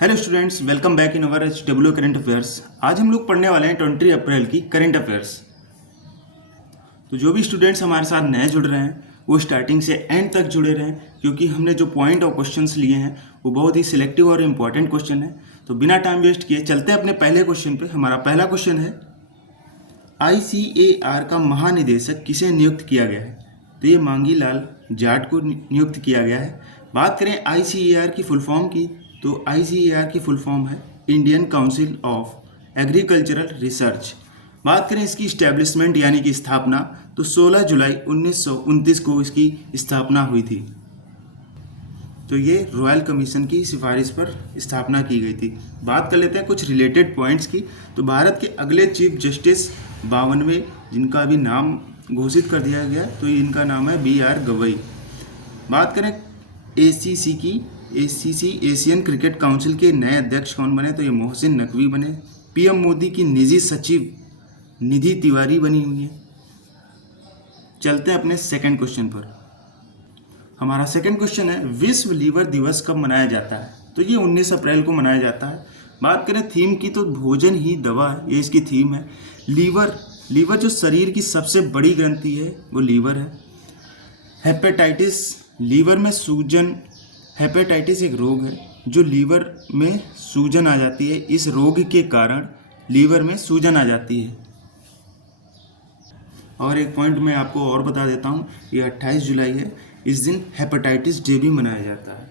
Hello students, welcome back in our HW current affairs. आज हम लोग पढ़ने वाले हैं 20 अप्रैल की करंट अफेयर्स। तो जो भी स्टूडेंट्स हमारे साथ नए जुड़ रहे हैं वो स्टार्टिंग से एंड तक जुड़े रहें, क्योंकि हमने जो पॉइंट और क्वेश्चंस लिए हैं वो बहुत ही सिलेक्टिव और इम्पॉर्टेंट क्वेश्चन है। तो बिना टाइम वेस्ट किए चलते हैं अपने पहले क्वेश्चन पे। हमारा पहला क्वेश्चन है, ICAR का महानिदेशक किसे नियुक्त किया गया है? तो ये मांगी लाल जाट को नियुक्त किया गया है। बात करें ICAR की फुल फॉर्म की, तो ICAR की फुल फॉर्म है Indian council of agricultural research. बात करें इसकी इस्टेब्लिशमेंट यानी कि स्थापना, तो 16 जुलाई 1929 को इसकी स्थापना हुई थी। तो ये रॉयल कमीशन की सिफारिश पर स्थापना की गई थी। बात कर लेते हैं कुछ रिलेटेड पॉइंट्स की। तो भारत के अगले चीफ जस्टिस 52वें, जिनका अभी नाम घोषित कर दिया गया, तो इनका नाम है BR गवई। बात करें ACC की, ACC एशियन क्रिकेट काउंसिल के नए अध्यक्ष कौन बने? तो ये मोहसिन नकवी बने। PM मोदी की निजी सचिव निधि तिवारी बनी हुई है। चलते हैं अपने सेकंड क्वेश्चन पर। हमारा सेकंड क्वेश्चन है, विश्व लीवर दिवस कब मनाया जाता है? तो ये 19 अप्रैल को मनाया जाता है। बात करें थीम की, तो भोजन ही दवा है, ये इसकी थीम है। लीवर जो शरीर की सबसे बड़ी ग्रंथि है वो लीवर है। हेपेटाइटिस, लीवर में सूजन, हेपेटाइटिस एक रोग है जो लीवर में सूजन आ जाती है। इस रोग के कारण लीवर में सूजन आ जाती है। और एक पॉइंट मैं आपको और बता देता हूँ, ये 28 जुलाई है, इस दिन हेपेटाइटिस डे भी मनाया जाता है।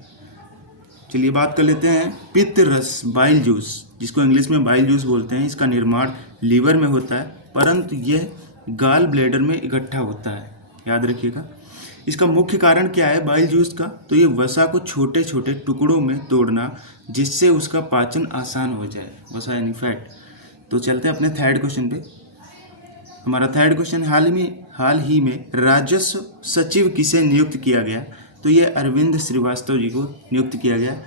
चलिए बात कर लेते हैं पित्त रस, बाइल जूस, जिसको इंग्लिश में बाइल जूस बोलते हैं। इसका निर्माण लीवर में होता है, परंतु यह गाल ब्लैडर में इकट्ठा होता है, याद रखिएगा। इसका मुख्य कारण क्या है बाइल जूस का? तो ये वसा को छोटे छोटे टुकड़ों में तोड़ना, जिससे उसका पाचन आसान हो जाए, वसा यानी फैट। तो चलते हैं अपने थर्ड क्वेश्चन पे। हमारा थर्ड क्वेश्चन, हाल ही में राजस्व सचिव किसे नियुक्त किया गया? तो ये अरविंद श्रीवास्तव जी को नियुक्त किया गया।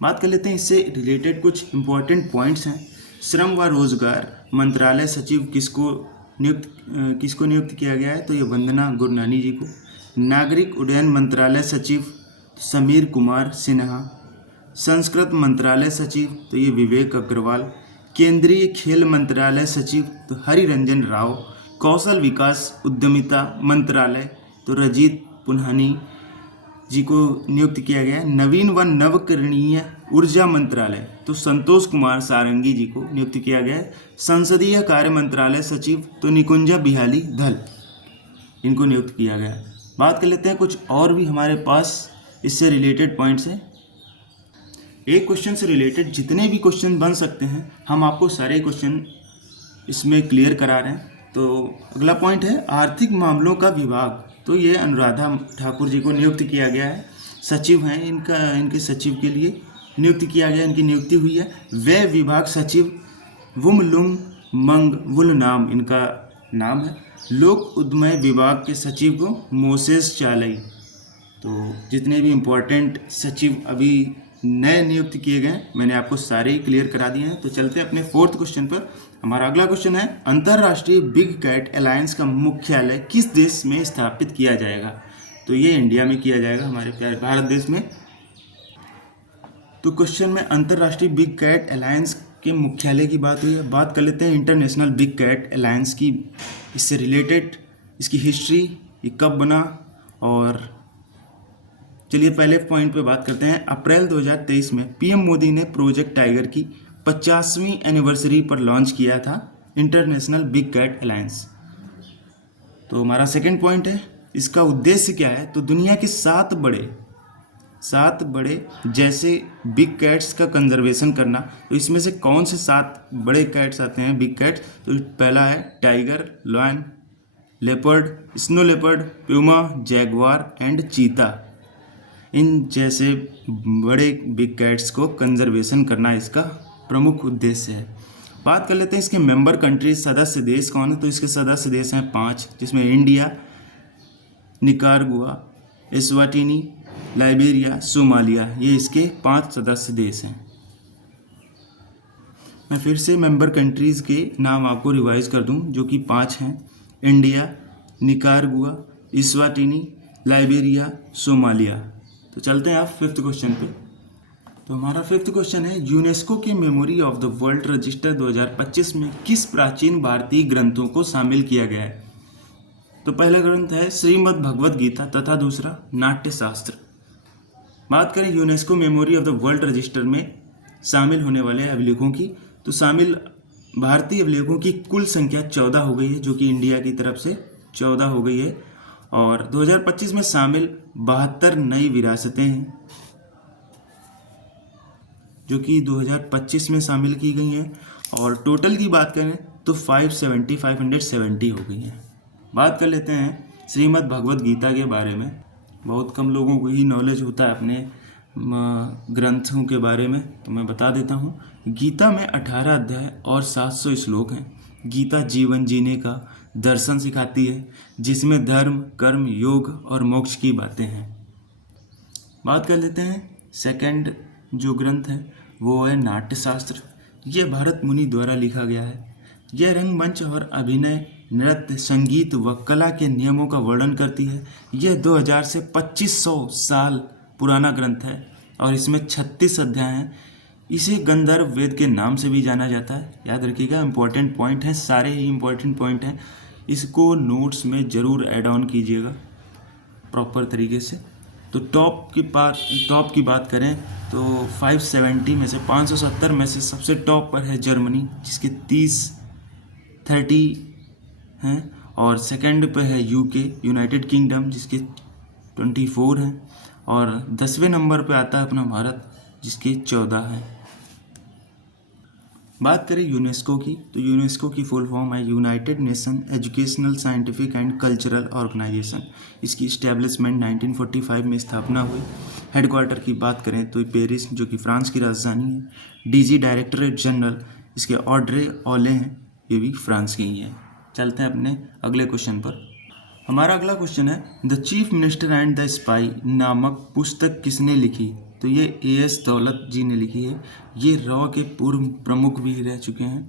बात कर लेते हैं इससे रिलेटेड कुछ इंपॉर्टेंट पॉइंट्स हैं। श्रम व रोजगार मंत्रालय सचिव किसको नियुक्त किया गया है? तो ये वंदना गुरनानी जी को। नागरिक उड्डयन मंत्रालय सचिव समीर कुमार सिन्हा। संस्कृत मंत्रालय सचिव, तो ये विवेक अग्रवाल। केंद्रीय खेल मंत्रालय सचिव, तो हरिरंजन राव। कौशल विकास उद्यमिता मंत्रालय, तो रजीत पुन्हानी जी को नियुक्त किया गया है। नवीन व नवकरणीय ऊर्जा मंत्रालय, तो संतोष कुमार सारंगी जी को नियुक्त किया गया है। संसदीय कार्य मंत्रालय सचिव, तो निकुंजा बिहाली धल, इनको नियुक्त किया गया है। बात कर लेते हैं कुछ और भी हमारे पास इससे रिलेटेड पॉइंट्स हैं। एक क्वेश्चन से रिलेटेड जितने भी क्वेश्चन बन सकते हैं, हम आपको सारे क्वेश्चन इसमें क्लियर करा रहे हैं। तो अगला पॉइंट है आर्थिक मामलों का विभाग, तो ये अनुराधा ठाकुर जी को नियुक्त किया गया है, सचिव हैं इनके सचिव के लिए नियुक्त किया गया, इनकी नियुक्ति हुई है। व्यय विभाग सचिव वुमलुंग मंग वुल नाम इनका नाम है। लोक उद्यम विभाग के सचिव को मोसेस चालई। तो जितने भी इम्पोर्टेंट सचिव अभी नए नियुक्त किए गए, मैंने आपको सारे ही क्लियर करा दिए हैं। तो चलते हैं अपने फोर्थ क्वेश्चन पर। हमारा अगला क्वेश्चन है, अंतर्राष्ट्रीय बिग कैट अलायंस का मुख्यालय किस देश में स्थापित किया जाएगा? तो ये इंडिया में किया जाएगा, हमारे प्यारे भारत देश में। तो क्वेश्चन में अंतर्राष्ट्रीय बिग कैट अलायंस के मुख्यालय की बात हुई है। बात कर लेते हैं इंटरनेशनल बिग कैट अलायंस की, इससे रिलेटेड इसकी हिस्ट्री, ये कब बना। और चलिए पहले पॉइंट पे बात करते हैं। अप्रैल 2023 में PM मोदी ने प्रोजेक्ट टाइगर की 50वीं एनिवर्सरी पर लॉन्च किया था इंटरनेशनल बिग कैट अलायंस। तो हमारा सेकंड पॉइंट है, इसका उद्देश्य क्या है? तो दुनिया के 7 बड़े जैसे बिग कैट्स का कंजर्वेशन करना। तो इसमें से कौन से 7 बड़े कैट्स आते हैं बिग कैट्स? तो पहला है tiger, lion, leopard, snow leopard, Puma, Jaguar and चीता। इन जैसे बड़े बिग कैट्स को कंजर्वेशन करना इसका प्रमुख उद्देश्य है। बात कर लेते हैं इसके मेंबर कंट्रीज, सदस्य देश कौन है? तो इसके सदस्य देश हैं 5, जिसमें इंडिया, निकारागुआ, एस्वाटिनी, लाइबेरिया, सोमालिया, ये इसके 5 सदस्य देश हैं। मैं फिर से मेंबर कंट्रीज़ के नाम आपको रिवाइज कर दूं, जो कि 5 हैं, इंडिया, निकारागुआ, एस्वाटिनी, लाइबेरिया, सोमालिया। तो चलते हैं आप फिफ्थ क्वेश्चन पे। तो हमारा फिफ्थ क्वेश्चन है, यूनेस्को की memory of the world register 2025 में किस प्राचीन भारतीय ग्रंथों को शामिल किया गया है? तो पहला ग्रंथ है श्रीमद् भगवद गीता तथा दूसरा नाट्य शास्त्र। बात करें UNESCO memory of the world register में शामिल होने वाले अभिलेखों की, तो शामिल भारतीय अभिलेखों की कुल संख्या 14 हो गई है, जो कि इंडिया की तरफ से 14 हो गई है। और 2025 में शामिल 72 नई विरासतें हैं जो कि 2025 में शामिल की गई हैं। और टोटल की बात करें तो 570 हो गई हैं। बात कर लेते हैं श्रीमद् भगवद गीता के बारे में। बहुत कम लोगों को ही नॉलेज होता है अपने ग्रंथों के बारे में, तो मैं बता देता हूँ। गीता में 18 अध्याय और 700 श्लोक हैं। गीता जीवन जीने का दर्शन सिखाती है, जिसमें धर्म, कर्म, योग और मोक्ष की बातें हैं। बात कर लेते हैं सेकंड जो ग्रंथ है वो है नाट्यशास्त्र। यह भरत मुनि द्वारा लिखा गया है। यह रंगमंच और अभिनय, नृत्य, संगीत व कला के नियमों का वर्णन करती है। यह 2000 से 2500 साल पुराना ग्रंथ है और इसमें 36 अध्याय हैं। इसे गंधर्व वेद के नाम से भी जाना जाता है। याद रखिएगा, इंपॉर्टेंट पॉइंट हैं, सारे ही इंपॉर्टेंट पॉइंट हैं। इसको नोट्स में ज़रूर ऐड ऑन कीजिएगा प्रॉपर तरीके से। तो टॉप की बात करें तो 570 में से 570 में से सबसे टॉप पर है जर्मनी, जिसके 30 हैं। और सेकंड पे है यूके, यूनाइटेड किंगडम, जिसके 24 हैं। और 10वें नंबर पे आता है अपना भारत, जिसके 14 हैं। बात करें यूनेस्को की, तो यूनेस्को की फुल फॉर्म है United Nation educational, scientific and cultural organisation. इसकी इस्टेब्लिशमेंट 1945 में स्थापना हुई। हेडक्वार्टर की बात करें तो पेरिस, जो कि फ्रांस की राजधानी है। डीजी डायरेक्टरेट जनरल इसके ऑड्रे ऑले हैं, ये भी फ्रांस की ही हैं। चलते हैं अपने अगले क्वेश्चन पर। हमारा अगला क्वेश्चन है, the chief minister and the spy नामक पुस्तक किसने लिखी? तो ये A.S. दौलत जी ने लिखी है। ये रॉ के पूर्व प्रमुख भी रह चुके हैं।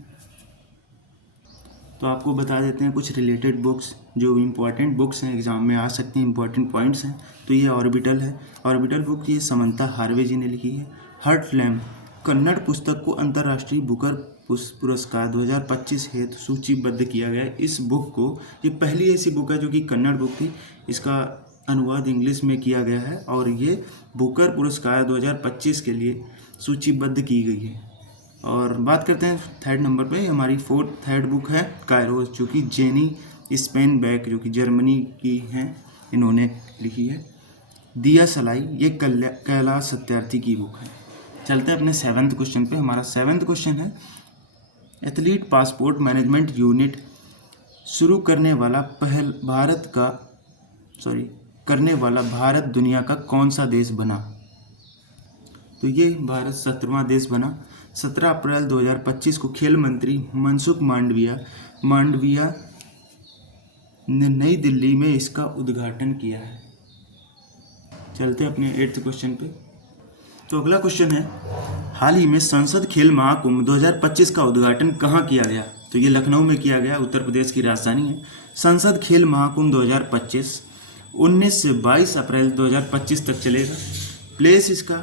तो आपको बता देते हैं कुछ रिलेटेड बुक्स जो इम्पोर्टेंट बुक्स हैं, एग्जाम में आ सकती हैं, इंपॉर्टेंट पॉइंट्स हैं। तो ये ऑर्बिटल है। ऑर्बिटल बुक ये समंता हार्वे जी ने लिखी है। हर्ट लैम्प कन्नड़ पुस्तक को अंतर्राष्ट्रीय बुकर पुरस्कार 2025 हेतु सूचीबद्ध किया गया है। इस बुक को, ये पहली ऐसी बुक है जो कि कन्नड़ बुक थी, इसका अनुवाद इंग्लिश में किया गया है और ये बुकर पुरस्कार 2025 के लिए सूचीबद्ध की गई है। और बात करते हैं थर्ड नंबर पे, हमारी थर्ड बुक है कायरोस, जो कि जेनी स्पेन बैक, जो कि जर्मनी की हैं, इन्होंने लिखी है। दिया सलाई ये कैलाश सत्यार्थी की बुक है। चलते हैं अपने 7वें क्वेश्चन पे। हमारा 7वां क्वेश्चन है, एथलीट पासपोर्ट मैनेजमेंट यूनिट शुरू करने वाला भारत दुनिया का कौन सा देश बना? तो ये भारत 17वां देश बना। 17 अप्रैल 2025 को खेल मंत्री मनसुख मांडविया ने नई दिल्ली में इसका उद्घाटन किया है। चलते हैं अपने 8वें क्वेश्चन पे। तो अगला क्वेश्चन है, हाल ही में संसद खेल महाकुंभ 2025 का उद्घाटन कहाँ किया गया? तो ये लखनऊ में किया गया, उत्तर प्रदेश की राजधानी है। संसद खेल महाकुंभ 2025 19 से 22 अप्रैल 2025 तक चलेगा। प्लेस इसका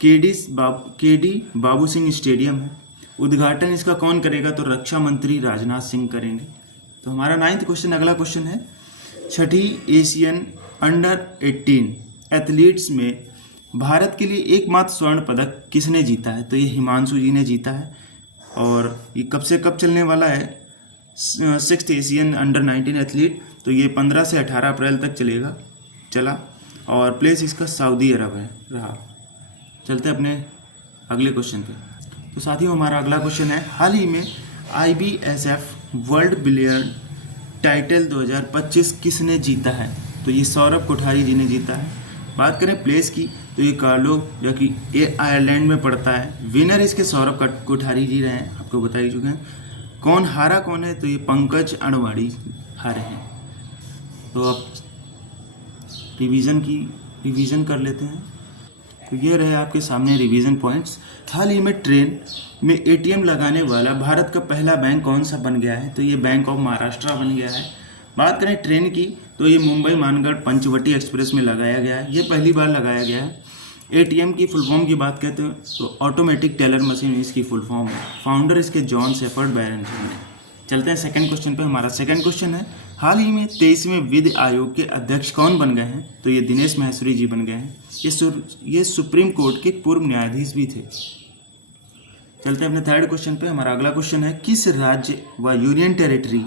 केडी बाबू सिंह स्टेडियम है। उद्घाटन इसका कौन करेगा? तो रक्षा मंत्री राजनाथ सिंह करेंगे। तो हमारा 9वां क्वेश्चन, अगला क्वेश्चन है, छठी एशियन अंडर 18 एथलीट्स में भारत के लिए एकमात्र स्वर्ण पदक किसने जीता है? तो ये हिमांशु जी ने जीता है। और ये कब से कब चलने वाला है? 6th एशियन अंडर 19 एथलीट, तो ये 15 से 18 अप्रैल तक चला। और प्लेस इसका सऊदी अरब है रहा। चलते अपने अगले क्वेश्चन पे। तो साथियों, हमारा अगला क्वेश्चन है, हाल ही में IBSF वर्ल्ड बिलियर्ड टाइटल 2025 किसने जीता है? तो ये सौरभ कोठारी जी ने जीता है। बात करें प्लेस की, तो ये कार्लो, जो कि आयरलैंड में पड़ता है। विनर इसके सौरभ कोठारी जी रहे हैं, आपको बता ही चुके हैं। कौन हारा कौन है? तो ये पंकज अडवाणी हारे हैं। तो अब रिवीजन कर लेते हैं। तो ये रहे आपके सामने रिवीजन पॉइंट्स। हाल ही में ट्रेन में ATM लगाने वाला भारत का पहला बैंक कौन सा बन गया है? तो ये बैंक ऑफ महाराष्ट्र बन गया है। बात करें ट्रेन की, तो ये मुंबई मानगढ़ पंचवटी एक्सप्रेस में लगाया गया है। ये पहली बार लगाया गया है। ATM की फुल फॉर्म की बात करते हैं तो ऑटोमेटिक टेलर मशीन इसकी फुल फॉर्म है। फाउंडर इसके जॉन शेफर्ड बैरनसन है। चलते हैं सेकंड क्वेश्चन पे। हमारा सेकंड क्वेश्चन है, हाल ही में 23वें विधि आयोग के अध्यक्ष कौन बन गए हैं? तो ये दिनेश माहेश्वरी जी बन गए हैं। ये सुप्रीम कोर्ट के पूर्व न्यायाधीश भी थे। चलते हैं अपने थर्ड क्वेश्चन पे। हमारा अगला क्वेश्चन है, किस राज्य व यूनियन टेरिटरी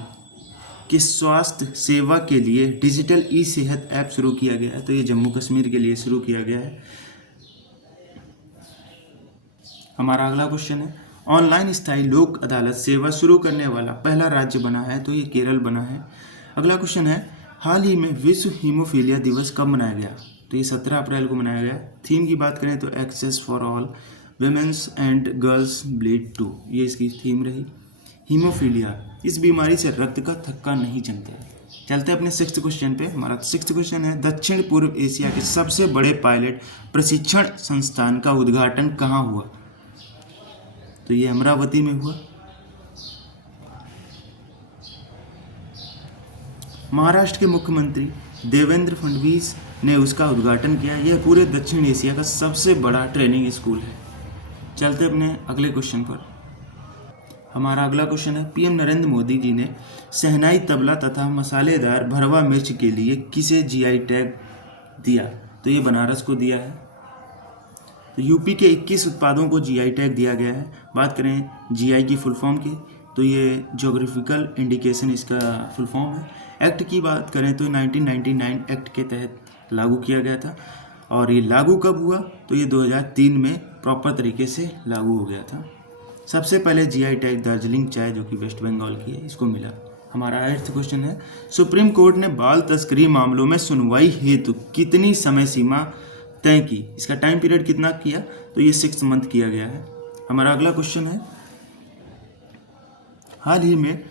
की स्वास्थ्य सेवा के लिए डिजिटल ई सेहत ऐप शुरू किया गया है? तो ये जम्मू कश्मीर के लिए शुरू किया गया है। हमारा अगला क्वेश्चन है, ऑनलाइन स्थायी लोक अदालत सेवा शुरू करने वाला पहला राज्य बना है? तो ये केरल बना है। अगला क्वेश्चन है, हाल ही में विश्व हीमोफीलिया दिवस कब मनाया गया? तो ये 17 अप्रैल को मनाया गया। थीम की बात करें तो access for all, women's and girls bleed to, ये इसकी थीम रही। हीमोफीलिया, इस बीमारी से रक्त का थक्का नहीं जमता है। चलते हैं अपने सिक्स्थ क्वेश्चन पे। हमारा सिक्स्थ क्वेश्चन है, दक्षिण पूर्व एशिया के सबसे बड़े पायलट प्रशिक्षण संस्थान का उद्घाटन कहाँ हुआ? तो ये अमरावती में हुआ। महाराष्ट्र के मुख्यमंत्री देवेंद्र फडणवीस ने उसका उद्घाटन किया। यह पूरे दक्षिण एशिया का सबसे बड़ा ट्रेनिंग स्कूल है। चलते अपने अगले क्वेश्चन पर। हमारा अगला क्वेश्चन है, पीएम नरेंद्र मोदी जी ने शहनाई तबला तथा मसालेदार भरवा मिर्च के लिए किसे जीआई टैग दिया? तो ये बनारस को दिया है। तो यूपी के 21 उत्पादों को जीआई टैग दिया गया है। बात करें जीआई की फुल फॉर्म की तो ये ज्योग्राफिकल इंडिकेशन इसका फुल फॉर्म है। एक्ट की बात करें तो 1999 एक्ट के तहत लागू किया गया था। और ये लागू कब हुआ? तो ये 2003 में प्रॉपर तरीके से लागू हो गया था। सबसे पहले जीआई टैग दार्जिलिंग चाय, जो कि वेस्ट बंगाल की है, इसको मिला। हमारा 8th क्वेश्चन है, सुप्रीम कोर्ट ने बाल तस्करी मामलों में सुनवाई हेतु कितनी समय सीमा तय की? इसका टाइम पीरियड कितना किया? तो ये 6 मंथ किया गया है। हमारा अगला क्वेश्चन है, हाल ही में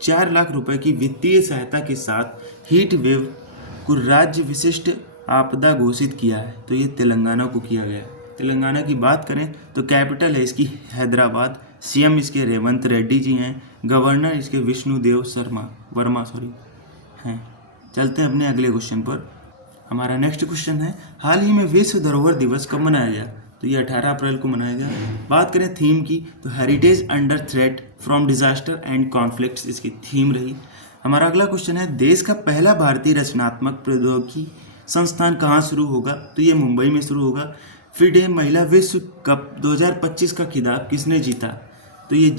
4 लाख रुपए की वित्तीय सहायता के साथ हीट वेव को राज्य विशिष्ट आपदा घोषित किया है। तो ये तेलंगाना को किया गया है। तेलंगाना की बात करें तो कैपिटल है इसकी हैदराबाद। सीएम इसके रेवंत रेड्डी जी हैं। गवर्नर इसके विष्णुदेव वर्मा हैं। चलते हैं अपने अगले क्वेश्चन पर। हमारा नेक्स्ट क्वेश्चन है, हाल ही में विश्व धरोहर दिवस कब मनाया गया? तो ये 18 अप्रैल को मनाया गया। बात करें थीम की तो heritage under threat from disaster and conflicts इसकी थीम रही। हमारा अगला क्वेश्चन है, देश का पहला भारतीय रचनात्मक प्रौद्योगिकी संस्थान कहाँ शुरू होगा? तो ये मुंबई में शुरू होगा। फिडे महिला विश्व कप 2025 का खिताब किसने जीता? तो ये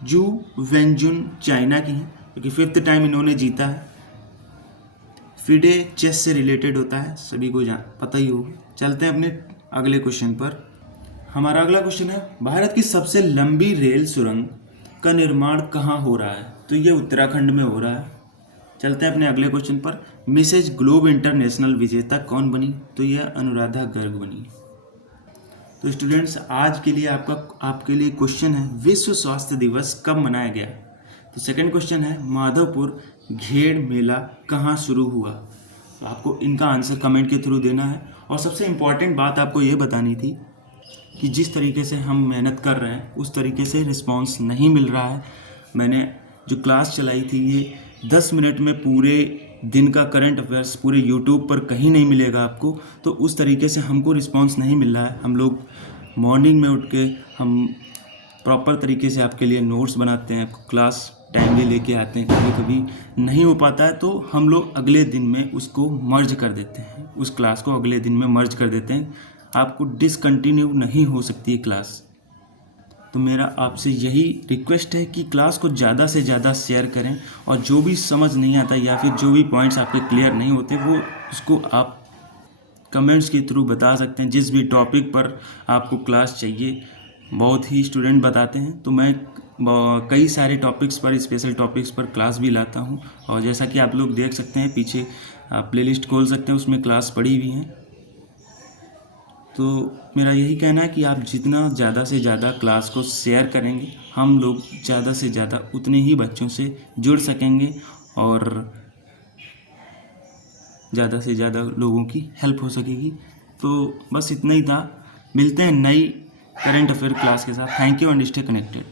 जू वेंजुन चाइना की हैं, क्योंकि 5th टाइम इन्होंने जीता है। फिडे चेस से रिलेटेड होता है, सभी को पता ही होगा। चलते हैं अपने अगले क्वेश्चन पर। हमारा अगला क्वेश्चन है, भारत की सबसे लंबी रेल सुरंग का निर्माण कहाँ हो रहा है? तो ये उत्तराखंड में हो रहा है। चलते हैं अपने अगले क्वेश्चन पर। मिसेज ग्लोब इंटरनेशनल विजेता कौन बनी? तो यह अनुराधा गर्ग बनी। तो स्टूडेंट्स, आज के लिए आपके लिए क्वेश्चन है, विश्व स्वास्थ्य दिवस कब मनाया गया? तो सेकंड क्वेश्चन है, माधवपुर घेड़ मेला कहाँ शुरू हुआ? तो आपको इनका आंसर कमेंट के थ्रू देना है। और सबसे इम्पॉर्टेंट बात आपको ये बतानी थी कि जिस तरीके से हम मेहनत कर रहे हैं उस तरीके से रिस्पांस नहीं मिल रहा है। मैंने जो क्लास चलाई थी ये 10 मिनट में पूरे दिन का करंट अफेयर्स पूरे यूट्यूब पर कहीं नहीं मिलेगा आपको। तो उस तरीके से हमको रिस्पांस नहीं मिल रहा है। हम लोग मॉर्निंग में उठ के हम प्रॉपर तरीके से आपके लिए नोट्स बनाते हैं, आपको क्लास टाइमली लेके आते हैं। कभी कभी नहीं हो पाता है तो हम लोग अगले दिन में उसको मर्ज कर देते हैं, उस क्लास को अगले दिन में मर्ज कर देते हैं। आपको डिसकंटिन्यू नहीं हो सकती क्लास। तो मेरा आपसे यही रिक्वेस्ट है कि क्लास को ज़्यादा से ज़्यादा शेयर करें, और जो भी समझ नहीं आता या फिर जो भी पॉइंट्स आपके क्लियर नहीं होते वो उसको आप कमेंट्स के थ्रू बता सकते हैं। जिस भी टॉपिक पर आपको क्लास चाहिए, बहुत ही स्टूडेंट बताते हैं, तो मैं कई सारे टॉपिक्स पर, स्पेशल टॉपिक्स पर क्लास भी लाता हूं। और जैसा कि आप लोग देख सकते हैं पीछे, आप प्लेलिस्ट खोल सकते हैं, उसमें क्लास पड़ी हुई हैं। तो मेरा यही कहना है कि आप जितना ज़्यादा से ज़्यादा क्लास को शेयर करेंगे, हम लोग ज़्यादा से ज़्यादा उतने ही बच्चों से जुड़ सकेंगे और ज़्यादा से ज़्यादा लोगों की हेल्प हो सकेगी। तो बस इतना ही था। मिलते हैं नई करंट अफेयर क्लास के साथ। Thank you and stay connected.